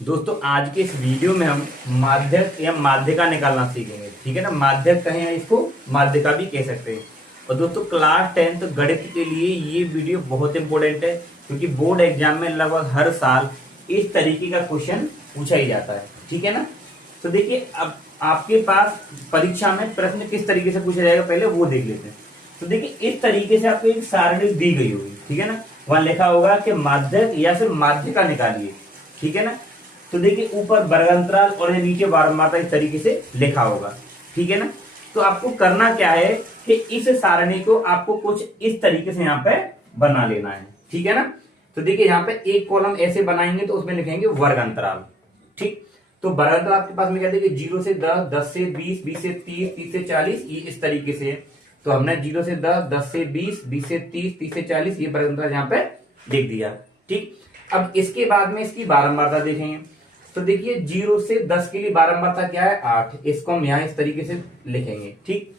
दोस्तों आज के इस वीडियो में हम माध्यक या माध्यिका निकालना सीखेंगे। ठीक है ना, माध्यक कहें या इसको माध्यिका भी कह सकते हैं। और दोस्तों क्लास 10th गणित के लिए ये वीडियो बहुत इंपॉर्टेंट है, क्योंकि बोर्ड एग्जाम में लगभग हर साल इस तरीके का क्वेश्चन पूछा ही जाता है। ठीक है ना, तो देखिए अब आपके पास परीक्षा में प्रश्न किस तरीके से पूछा जाएगा पहले वो देख लेते हैं। तो देखिए इस तरीके से आपको एक सारणी दी गई होगी। ठीक है ना, वहां लिखा होगा कि माध्यक या फिर माध्यिका निकालिए। ठीक है ना, तो देखिए ऊपर वर्गांतराल और नीचे बारंबारता इस तरीके से लिखा होगा। ठीक है ना, तो आपको करना क्या है कि इस सारणी को आपको कुछ इस तरीके से यहाँ पे बना लेना है। ठीक है ना, तो देखिए यहाँ पे एक कॉलम ऐसे बनाएंगे तो उसमें लिखेंगे वर्गांतराल। ठीक, तो वर्गांतराल आपके पास में क्या देखिए 0 से 10, 10 से 20, 20 से 30, 30 से 40, ये इस तरीके से है। तो हमने 0 से 10, 10 से 20, 20 से 30, 30 से 40 ये वर्गांतराल यहाँ पे लिख दिया। ठीक, अब इसके बाद में इसकी बारंबारता देखेंगे। तो देखिए 0 से 10 के लिए बारंबारता क्या है 8, इसको हम यहाँ इस तरीके से लिखेंगे। ठीक,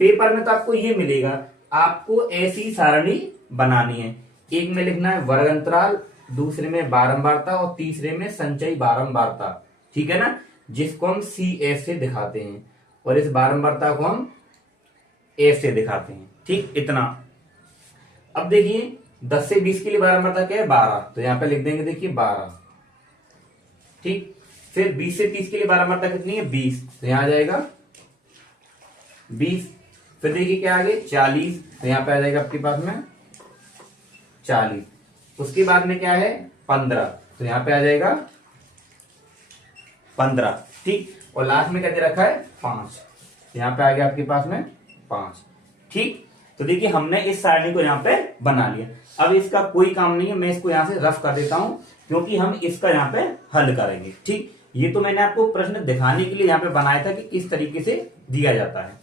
पेपर में तो आपको ये मिलेगा, आपको ऐसी सारणी बनानी है। एक में लिखना है वर्गांतराल, दूसरे में बारंबारता और तीसरे में संचयी बारंबारता। ठीक है ना, जिसको हम CS से दिखाते हैं और इस बारंबारता को हम S से दिखाते हैं। ठीक, इतना। अब देखिए 10 से 20 के लिए बारंबारता क्या है 12, तो यहां पे लिख देंगे देखिए 12। ठीक, फिर 20 से 30 के लिए बारंबारता कितनी है 20, तो यहां आ जाएगा 20। फिर देखिए क्या आगे 40, तो यहां पे आ जाएगा आपके पास में 40। उसके बाद में क्या है 15, तो यहां पे आ जाएगा 15। ठीक, और लास्ट में क्या दे रखा है 5, यहां पे आ गया आपके पास में 5। ठीक, तो देखिए हमने इस सारणी को यहाँ पे बना लिया। अब इसका कोई काम नहीं है, मैं इसको यहाँ से रफ कर देता हूं, क्योंकि हम इसका यहाँ पे हल करेंगे। ठीक, ये तो मैंने आपको प्रश्न दिखाने के लिए यहाँ पे बनाया था कि किस तरीके से दिया जाता है।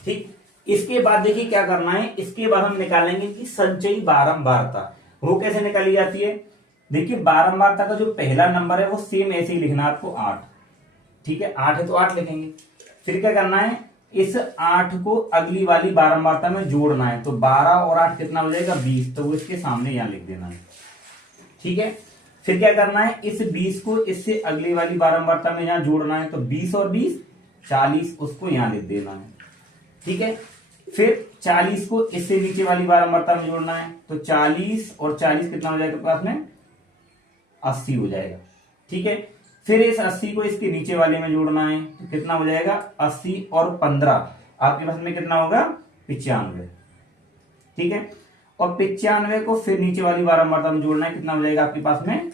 ठीक, इसके बाद देखिए क्या करना है, इसके बाद हम निकालेंगे कि संचयी बारंबारता वो कैसे निकाली जाती है। देखिए बारंबारता का जो पहला नंबर है वो सेम ऐसे ही लिखना है आपको 8। ठीक है, 8 है तो 8 लिखेंगे। फिर क्या करना है, इस 8 को अगली वाली बारंबारता में जोड़ना है। तो 12 और 8 कितना हो जाएगा 20, तो वो इसके सामने यहां लिख देना है। ठीक है, फिर क्या करना है, इस 20 को इससे अगली वाली बारंबारता में यहां जोड़ना है। तो 20 और 20 40, उसको यहां लिख देना है। ठीक है, फिर 40 को इससे नीचे वाली बारंबारता में जोड़ना है। तो 40 और 40 कितना हो जाएगा पास में 80 हो जाएगा। ठीक है, फिर इस 80 को इसके नीचे वाले में जोड़ना है। तो कितना हो जाएगा 80 और 15 आपके पास में कितना होगा 95। ठीक है, और 95 को फिर नीचे वाली बारंबारता में जोड़ना है। कितना हो जाएगा आपके पास में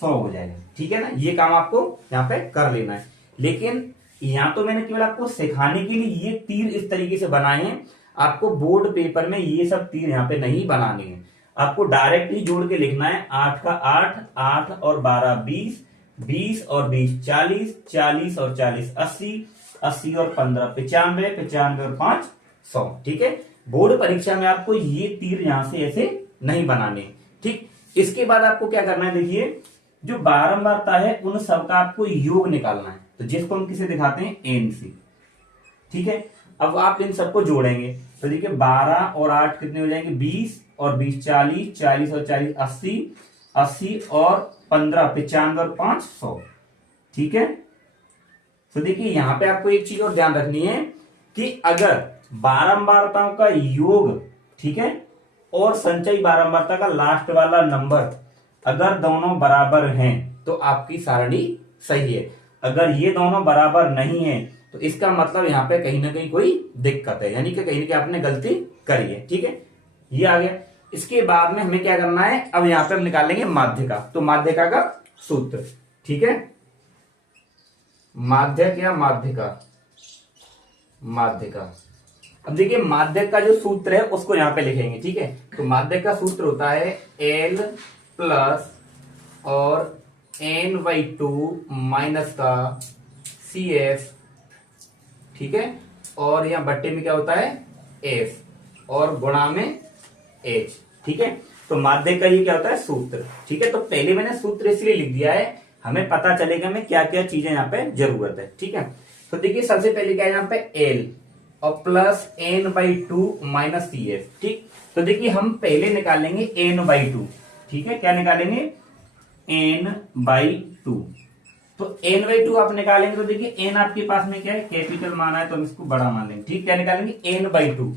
100 हो जाएगा। ठीक है ना, ये काम आपको यहाँ पे कर लेना है। लेकिन यहाँ तो मैंने केवल आपको सिखाने के लिए ये तीर इस तरीके से बनाए हैं, आपको बोर्ड पेपर में ये सब तीर यहाँ पे नहीं बनाने हैं। आपको डायरेक्टली जोड़ के लिखना है 8 का 8, 8 और 12 20, 20 और 20 40, 40 और 40 80, 80 और 15 95, 95 और 5 100। ठीक है, बोर्ड परीक्षा में आपको ये तीर यहां से ऐसे नहीं बनाने। ठीक, इसके बाद आपको क्या करना है, देखिए जो बारंबारता है उन सबका आपको योग निकालना है। तो जिसको हम किसे दिखाते हैं NC। ठीक है, अब आप इन सबको जोड़ेंगे। तो देखिए 12 और 8 कितने हो जाएंगे 20 और 20 40, 40 और 40 80, 80 और 15 95 और 5 100। ठीक है, तो देखिए यहां पे आपको एक चीज और ध्यान रखनी है कि अगर बारंबारताओं का योग, ठीक है, और संचयी बारंबारता का लास्ट वाला नंबर अगर दोनों बराबर हैं तो आपकी सारणी सही है। अगर ये दोनों बराबर नहीं है तो इसका मतलब यहाँ पे कहीं ना कहीं कोई दिक्कत है, यानी कि कहीं ना कहीं आपने गलती करी है। ठीक है, ये आ गया। इसके बाद में हमें क्या करना है, अब यहां पे हम निकालेंगे माध्यिका। तो माध्यिका का सूत्र, ठीक है, माध्यक या माध्यिका, माध्यिका। अब देखिए माध्यक का जो सूत्र है उसको यहां पे लिखेंगे। ठीक है, तो माध्यक का सूत्र होता है L प्लस और N/2 माइनस का CF। ठीक है, और यहां बट्टे में क्या होता है F और गुणा में H। ठीक है, तो माध्यक का ये क्या होता है सूत्र। ठीक है, तो पहले मैंने सूत्र इसलिए लिख दिया है, हमें पता चलेगा में क्या क्या चीजें यहाँ पे जरूरत है। ठीक है, तो देखिए सबसे पहले क्या है यहाँ पे L और प्लस n/2 माइनस CF। ठीक, तो देखिए हम पहले निकालेंगे n/2। ठीक है, क्या निकालेंगे? n/2। तो n/2 आप निकालेंगे तो देखिए n आपके पास में क्या है, कैपिटल माना है तो हम इसको बड़ा मान लेंगे। ठीक, क्या निकालेंगे? n/2।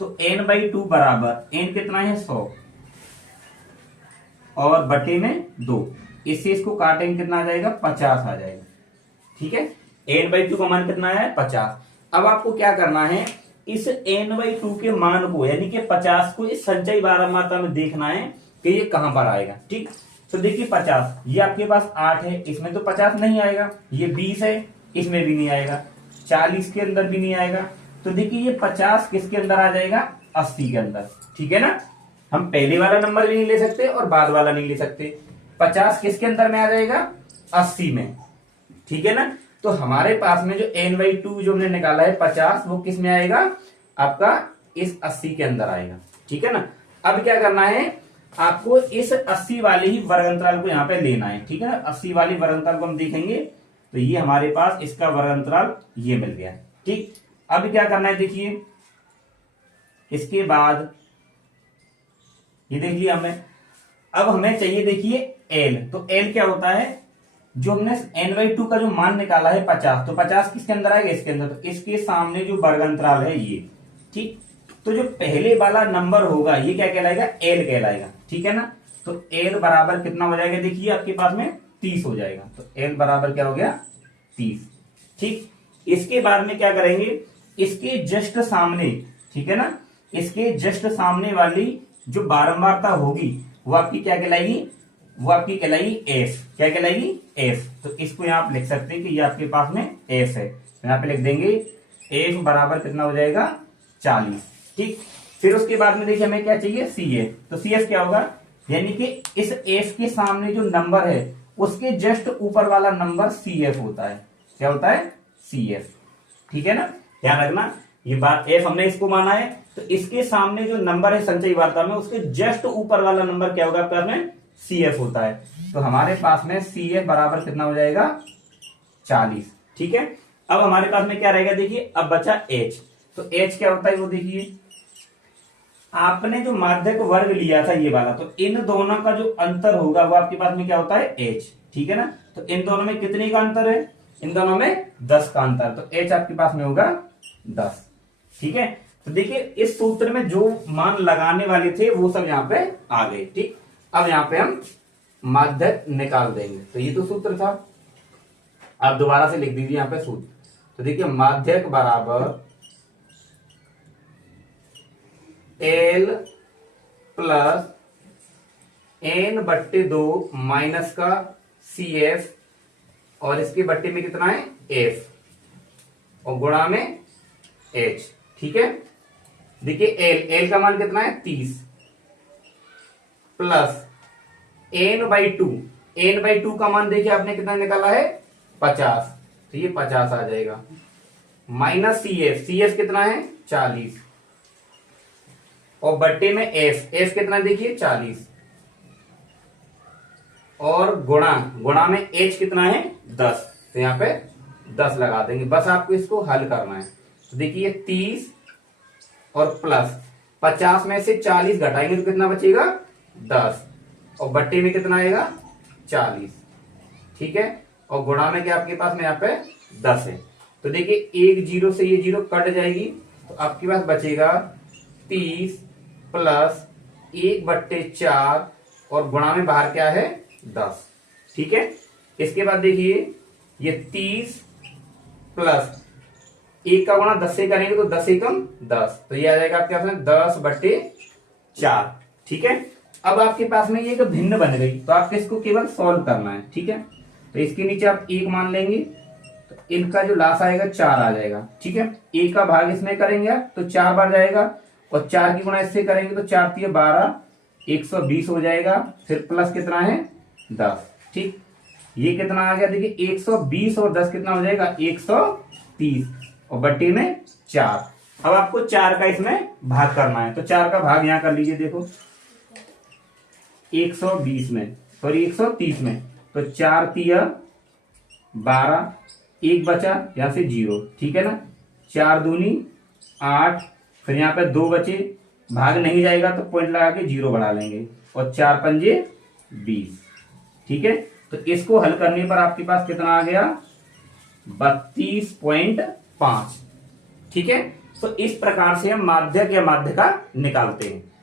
तो n/2 बराबर n कितना है 100 और बटे में 2, इससे इसको काटेंगे कितना आ जाएगा? 50 आ जाएगा। ठीक है, n/2 का मान कितना है? 50। अब आपको क्या करना है, इस n/2 के मान को यानी कि 50 को इस संचयी बारंबारता में देखना है कि ये कहां पर आएगा। ठीक, तो देखिए 50 ये आपके पास 8 है, इसमें तो 50 नहीं आएगा। ये 20 है, इसमें भी नहीं आएगा। 40 के अंदर भी नहीं आएगा। तो देखिए ये 50 किसके अंदर आ जाएगा? 80 के अंदर। ठीक है ना, हम पहले वाला नंबर भी नहीं ले सकते और बाद वाला नहीं ले सकते। 50 किसके अंदर में आ जाएगा? 80 में। ठीक है ना, तो हमारे पास में जो n/2 जो हमने निकाला है 50, वो किस में आएगा? आपका इस 80 के अंदर आएगा। ठीक है ना, अब क्या करना है, आपको इस 80 वाले ही वर्ग अंतराल को यहाँ पे लेना है। ठीक है ना, 80 वाली वर्ग अंतराल को हम देखेंगे तो ये हमारे पास इसका वर्ग अंतराल ये मिल गया। ठीक, अब क्या करना है, देखिए इसके बाद ये देख लिया हमें। अब हमें चाहिए देखिए L। तो L क्या होता है, जो हमने n/2 का जो मान निकाला है 50, तो 50 किसके अंदर आएगा? इसके अंदर। तो इसके सामने जो वर्ग अंतराल है ये। ठीक, तो जो पहले वाला नंबर होगा ये क्या कहलाएगा? L कहलाएगा। ठीक है ना, तो L बराबर कितना हो जाएगा? देखिए आपके पास में 30 हो जाएगा। तो L बराबर क्या हो गया? 30। ठीक, इसके बाद में क्या करेंगे, इसके जस्ट सामने, ठीक है ना, इसके जस्ट सामने वाली जो बारंबारता होगी वो आपकी क्या कहलाएगी? वो आपकी कहलाएगी F। क्या कहलाएगी? F। तो इसको यहां आप लिख सकते हैं कि ये आपके पास में F है। तो यहां पे लिख देंगे F बराबर कितना हो जाएगा? 40। ठीक, फिर उसके बाद में देखिए हमें क्या चाहिए? CF। तो CF क्या होगा, यानी कि इस F के सामने जो नंबर है उसके जस्ट ऊपर वाला नंबर CF होता है। क्या होता है? CF। ठीक है ना, ध्यान रखना, ये बात F हमने इसको माना है, तो इसके सामने जो नंबर है संचयी वार्ता में उसके जस्ट ऊपर वाला नंबर क्या होगा आपके पास में? CF होता है। तो हमारे पास में CF बराबर कितना हो जाएगा? 40। ठीक है, अब हमारे पास में क्या रहेगा, देखिए अब बचा H। तो H क्या होता है वो देखिए, आपने जो माध्यक वर्ग लिया था ये वाला, तो इन दोनों का जो अंतर होगा वो आपके पास में क्या होता है? H। ठीक है ना, तो इन दोनों में कितने का अंतर है? इन दोनों में 10 का अंतर। तो H आपके पास में होगा 10। ठीक है, तो देखिए इस सूत्र में जो मान लगाने वाले थे वो सब यहाँ पे आ गए। ठीक, अब यहाँ पे हम माध्यक निकाल देंगे। तो ये तो सूत्र था, आप दोबारा से लिख दीजिए यहाँ पे सूत्र। तो देखिए माध्यक बराबर L प्लस n/2 माइनस का CF और इसके बट्टे में कितना है? F और गुणा में H। ठीक है, देखिए L का मान कितना है? 30 प्लस n/2 का मान देखिए आपने कितना निकाला है? 50। तो ये 50 आ जाएगा माइनस CF कितना है? 40 और बट्टे में F कितना देखिए? 40 और गुणा में H कितना है? 10। तो यहाँ पे 10 लगा देंगे, बस आपको इसको हल करना है। तो देखिए 30 और प्लस 50 में से 40 घटाएंगे तो कितना बचेगा? 10 और बट्टे में कितना आएगा? 40। ठीक है, और गुणा में क्या आपके पास में यहाँ पे 10 है। तो देखिए एक जीरो से ये जीरो कट जाएगी, तो आपके पास बचेगा 30 प्लस 1/4 और गुणा में बाहर क्या है? 10। ठीक है, इसके बाद देखिए ये 30 प्लस 1 का गुणा 10 से करेंगे तो 10 एकम 10, तो ये आ जाएगा आपके पास में 10/4। ठीक है, अब आपके पास में ये एक भिन्न बन गई, तो आपको इसको केवल सॉल्व करना है। ठीक है, तो इसके नीचे आप 1 मान लेंगे, तो इनका जो लास आएगा 4 आ जाएगा। ठीक है, 1 का भाग इसमें करेंगे आप तो 4 बार जाएगा और 4 की गुणा इससे करेंगे तो 4 3 12, 120 हो जाएगा। फिर प्लस कितना है? 10। ठीक, ये कितना आ गया? देखिए 120 और 10 कितना हो जाएगा? 130 और बट्टे में 4। अब आपको 4 का इसमें भाग करना है, तो 4 का भाग यहां कर लीजिए। देखो 120 में सॉरी 130 में, तो 4 3 12, 1 बचा यहां से 0। ठीक है ना, 4 दूनी 8, फिर यहाँ पे 2 बचे, भाग नहीं जाएगा तो पॉइंट लगा के 0 बढ़ा लेंगे, और 4 पंजे 20। ठीक है, तो इसको हल करने पर आपके पास कितना आ गया, 32.5। ठीक है, तो इस प्रकार से हम माध्यक या माध्यिका निकालते हैं।